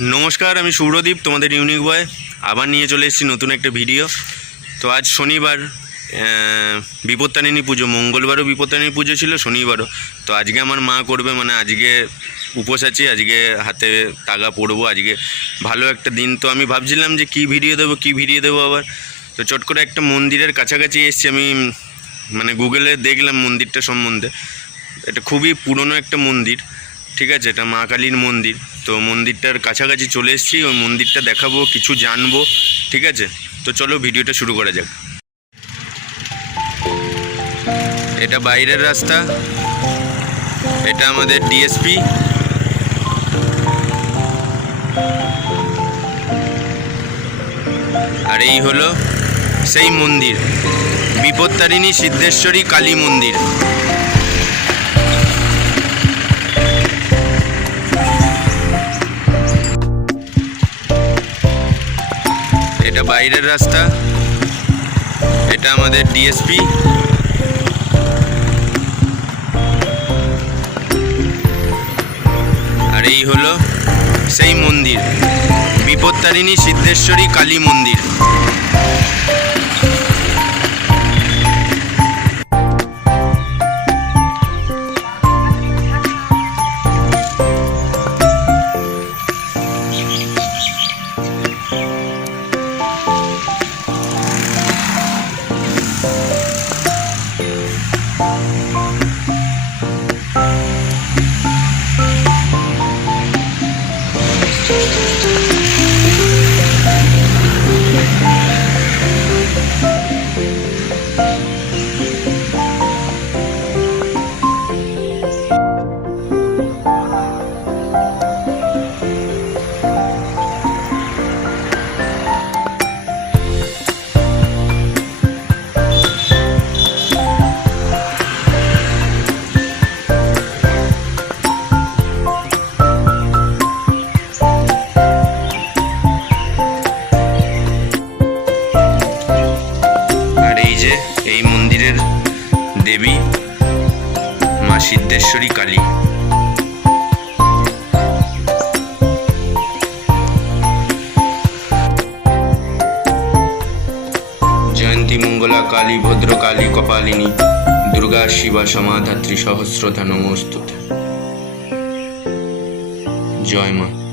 নমস্কার, আমি সৌরদীপ তোমাদের ইউনিক বয় আবার নিয়ে চলে এসেছি নতুন একটা ভিডিও তো আজ শনিবার বিপত্তারিণী পুজো। মঙ্গলবারও বিপত্তারিণী পুজো ছিল, শনিবারও। তো আজকে আমার মা করবে মানে আজকে উপোস আছি, আজকে হাতে তাগা পড়ব আজকে ভালো একটা দিন। তো আমি ভাবছিলাম যে কি ভিডিও দেবো, কি ভিডিও দেবো আবার। তো চট করে একটা মন্দিরের কাছাকাছি এসেছি, আমি মানে গুগলে দেখলাম মন্দিরটা সম্বন্ধে। এটা খুবই পুরনো একটা মন্দির। ঠিক আছে, এটা মা কালীর মন্দির। তো মন্দিরটার কাছাকাছি চলে এসেছি, ওই মন্দিরটা দেখাবো, কিছু জানব, ঠিক আছে? তো চলো ভিডিওটা শুরু করা যাক। এটা বাইরের রাস্তা। এটা আমাদের ডিএসপি আর এই হলো সেই মন্দির। বিপত্তারিণী সিদ্ধেশ্বরী কালী মন্দির। বাইরের রাস্তা। এটা আমাদের ডিএসপি আর এই হলো সেই মন্দির। বিপত্তারিণী সিদ্ধেশ্বরী কালী মন্দির। আর মা সিদ্ধেশ্বরী কালী। জয়ন্তী মঙ্গলা কালী, ভদ্র কালী, কপালিনী, দুর্গা, শিবা, সমাধাত্রী, সহস্রধা, নমস্তুতে। জয় মা।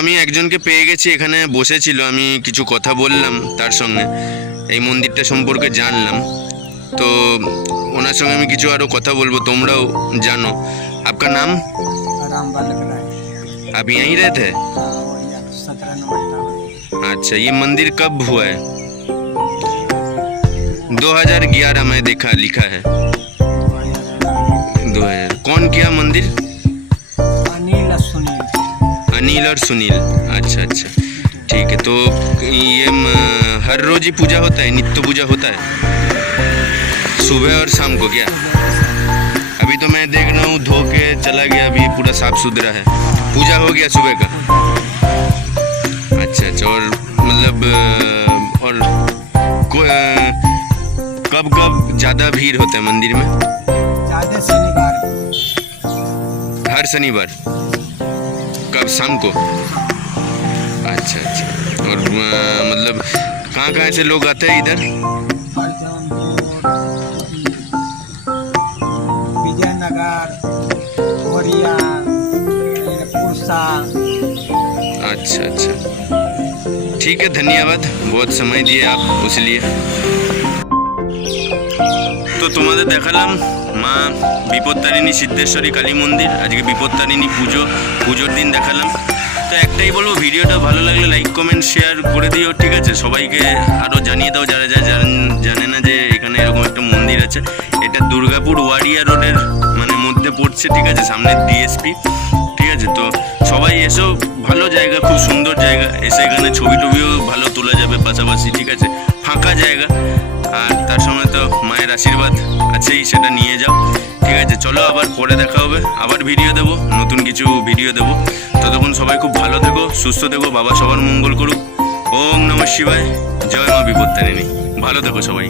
আমি একজনকে পেয়ে গেছি এখানে বসেছিল আমি কিছু কথা বললাম তার সঙ্গে এই মন্দিরটা সম্পর্কে জানলাম তো ওনার সঙ্গে আমি কিছু আরও কথা বলবো তোমরাও জানো आपका नाम राम बालक राय आप यहीं रहते हैं हाँ, वही सत्रह नंबर टावर अच्छा ये मंदिर कब हुआ है 2011 में देखा लिखा है 2000 कौन किया मंदिर अनिल और सुनील अनिल और सुनील। अच्छा अच्छा। ठीक है तो ये म, हर रोज ही पूजा होता है नित्य पूजा होता है? सुबह और शाम को क्या? अभी तो मैं देख रहा हूँ धो के चला गया अभी पूरा साफ़ सुथरा है। पूजा हो गया सुबह का? अच्छा अच्छा और मतलब और को- कब कब ज़्यादा भीड़ होता है मंदिर में? ज़्यादा शनिवार। हर शनिवार। कब शाम को अच्छा अच्छा और अ, मतलब कहाँ कहाँ से लोग आते हैं इधर विजयनगर कोरिया पुरसा अच्छा अच्छा ठीक है धन्यवाद बहुत समय दिए आप उसलिए তো তোমাদের দেখালাম মা বিপত্তারিণী সিদ্ধেশ্বরী কালী মন্দির, আজকে বিপত্তারিণী পুজো, পুজোর দিন দেখালাম। তো একটাই বলব, ভিডিওটা ভালো লাগলে লাইক কমেন্ট শেয়ার করে দিও, ঠিক আছে? সবাইকে আরও জানিয়ে দাও, যারা যারা জানে না যে এখানে এরকম একটা মন্দির আছে। এটা দুর্গাপুর ওয়ারিয়া রোডের মানে মধ্যে পড়ছে, ঠিক আছে? সামনে ডিএসপি ঠিক আছে? তো সবাই এসো, ভালো জায়গা, খুব সুন্দর জায়গা। এসে এখানে ছবি টবিও ভালো তোলা যাবে পাশাপাশি, ঠিক আছে? আশীর্বাদ আছেই, সেটা নিয়ে যাও। ঠিক আছে, চলো আবার পরে দেখা হবে। আবার ভিডিও দেবো, নতুন কিছু ভিডিও দেবো। ততক্ষণ সবাই খুব ভালো থেকো, সুস্থ থেকো, বাবা সবার মঙ্গল করুক। ওম নমঃ শিবায়, জয় মা বিপত্তারিণী। ভালো থেকো সবাই।